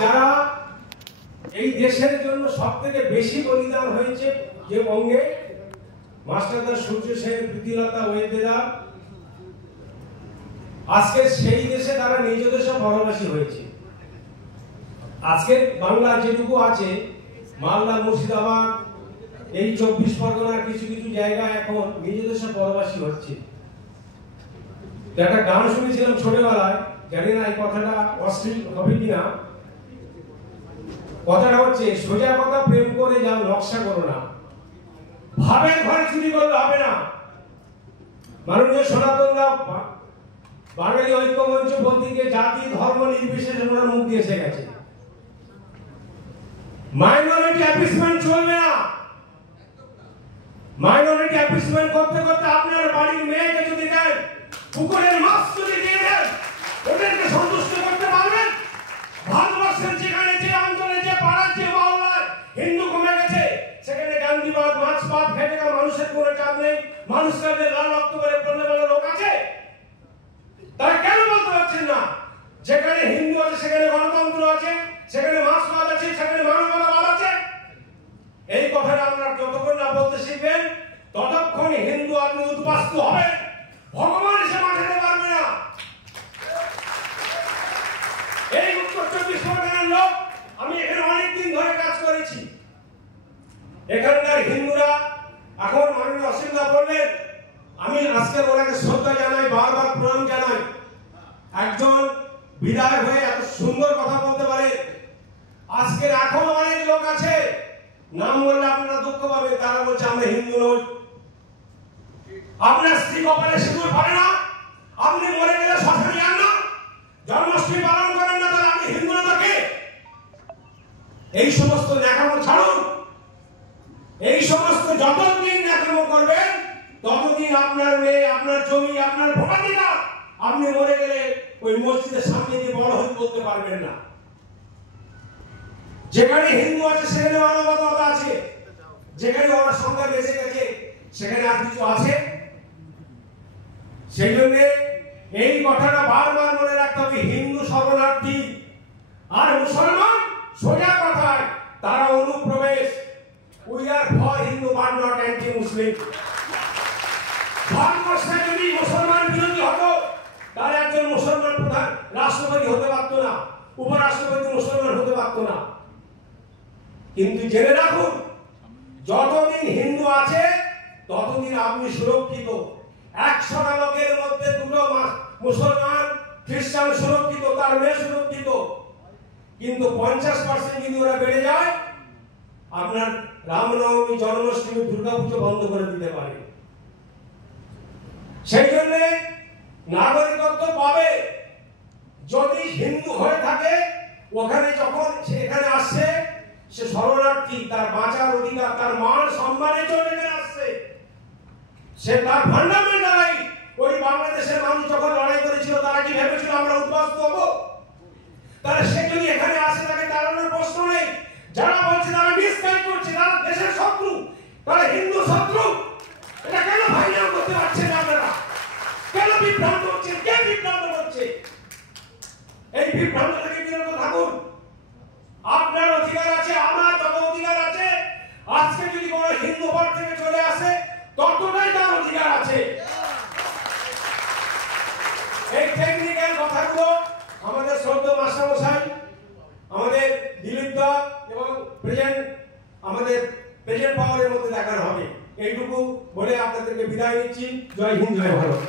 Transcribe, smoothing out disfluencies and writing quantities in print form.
যারা এই দেশের জন্য সবথেকে বেশি বলিদান হয়েছে যে বঙ্গে মাস্টারদা সূর্য সেন, প্রীতিলতা ওয়েদেদা, আজকে সেই দেশে তারা নিজ দেশে বড়বাসী হয়েছে। আজকে বাংলা যেটুকু আছে, মালদা, মুর্শিদাবাদ, এই 24 পরগনার কিছু কিছু জায়গা এখন নিজ দেশে বড়বাসী হচ্ছে। একটা গান শুনেছিলাম ছোটবেলায়, জানি না এই কথাটা অশ্লীল হবে কিনা। কথাটা হচ্ছে, সোজা কথা প্রেম করে যাও, নকশা করো না, ভাবের ঘরে চুরি করলে হবে না। মাননীয় সনাতন বাঙালি ঐক্যমঞ্চ বলতে গিয়ে জাতি ধর্ম নির্বিশেষে ওনার মুখ দিয়ে এসে গেছে। মাইনরিটি অ্যাপিসমেন্ট চলবে না। মাইনরিটি অ্যাপিসমেন্ট করতে করতে আপনার বাড়ির মেয়েকে যদি দেন, পুকুরের মাছ যদি দিয়ে দেন, ওদেরকে সন্তুষ্ট করতে পারবেন? ভারতবর্ষের যেখানে, যে অঞ্চলে, যে পাড়ার, যে মহল্লায় হিন্দু কমে গেছে, সেখানে গান্ধীবাদ, মাছপাত খেটে গেলে মানুষের কোনো চাপ নেই, মানুষকে লাল রক্ত করে পড়লে বলে লোক আছে। তারা কেন বলতে পারছেন না? যেখানে হিন্দু আছে সেখানে গণতন্ত্র আছে, সেখানে মাছপাত আছে, সেখানে মানবতাবাদ আছে। এই কথাটা আপনারা যতক্ষণ না বলতে শিখবেন, ততক্ষণ হিন্দু আপনি উদ্বাস্তু হবেন, ভগবান এসে মাঠাতে পারবে না। এই উত্তর 24 পরগনার লোক, আমি এখানে অনেকদিন ধরে কাজ করেছি। এখানকার হিন্দুরা এখন মাননীয় অসীমদা বললেন, আমি আজকে ওনাকে শ্রদ্ধা জানাই, বারবার প্রণাম জানাই। একজন বিধায়ক হয়ে এত সুন্দর কথা বলতে পারে। আজকে এখন অনেক লোক আছে, নাম বললে আপনারা দুঃখ পাবেন, তারা বলছে আমরা হিন্দু নই। আপনার স্ত্রী কপালে সিঁদুর পড়ে না, আপনি মরে গেলে শ্মশানে যান না, জন্মাষ্টমী পালন করেন না, তাহলে আপনি হিন্দু না থাকে? এই সমস্ত ন্যাকামো ছাড়ুন। এই সমস্ত যতদিন ন্যাকামো করবেন, ততদিন আপনার মেয়ে, আপনার জমি, আপনার ভোটাধিকার আপনি মরে গেলে ওই মসজিদের সামনে দিয়ে বড় হয়ে বলতে পারবেন না। যেখানে হিন্দু আছে সেখানে মানবতাবাদ আছে, যেখানে ওরা সংখ্যা বেঁচে গেছে সেখানে আর কিছু আছে? সেই জন্য এই কথাটা বারবার মনে রাখতে হবে, হিন্দু শরণার্থী আর মুসলমান সোজা কথায় তারা অনুপ্রবেশ। We are for Hindu but not anti মুসলিম। ভারতবর্ষে যদি মুসলমান বিরোধী হতো, তাহলে একজন মুসলমান প্রধান রাষ্ট্রপতি হতে পারত না, উপরাষ্ট্রপতি মুসলমান হতে পারত না। কিন্তু জেনে রাখুন, যতদিন হিন্দু আছে ততদিন আপনি সুরক্ষিত। 100টা লোকের মধ্যে 2টো মুসলমান, খ্রিস্টান সুরক্ষিত, তার মেয়ে সুরক্ষিত। কিন্তু 50% যদি ওরা বেড়ে যায়, আপনার রামনবমী, জন্মাষ্টমী, দুর্গাপুজো বন্ধ করে দিতে পারে। সেই জন্য নাগরিকত্ব পাবে যদি হিন্দু হয়ে থাকে। ওখানে যখন সে এখানে আসছে, সে শরণার্থী, তার বাঁচার অধিকার, তার মান সম্মানের জন্য এখানে আসছে। সে তার ফান্ডামেন্টাল রাইট। ওই বাংলাদেশের মানুষ যখন লড়াই করেছিল, তারা কি ভেবেছিল আমরা উদ্বাস্তু হবো? তাহলে সে যদি এখানে আসে, তাকে তাড়ানোর প্রশ্ন নেই। যারা বলছে তারা মিসগাইড করছে, তারা দেশের শত্রু, তারা হিন্দু শত্রু, এটা কেন ফাইনাল করতে পারছেন আপনারা? কেন বিভ্রান্ত হচ্ছে? কে বিভ্রান্ত করছে? এই বিভ্রান্ত থেকে বিরত থাকুন। আপনার অধিকার আছে, আমার যত অধিকার আছে। আজকে যদি কোনো হিন্দু ঘর থেকে চলে আসে, ততটাই তার অধিকার আছে। এই টেকনিক্যাল কথাগুলো আমাদের শ্রদ্ধেয় মাস্টারমশাই, আমাদের দিলীপ দা এবং আমাদের প্রেজেন্ট পাওয়ারের মধ্যে দেখানো হবে। এইটুকু বলে আপনাদেরকে বিদায় নিচ্ছি। জয় হিন্দ, জয় ভারত।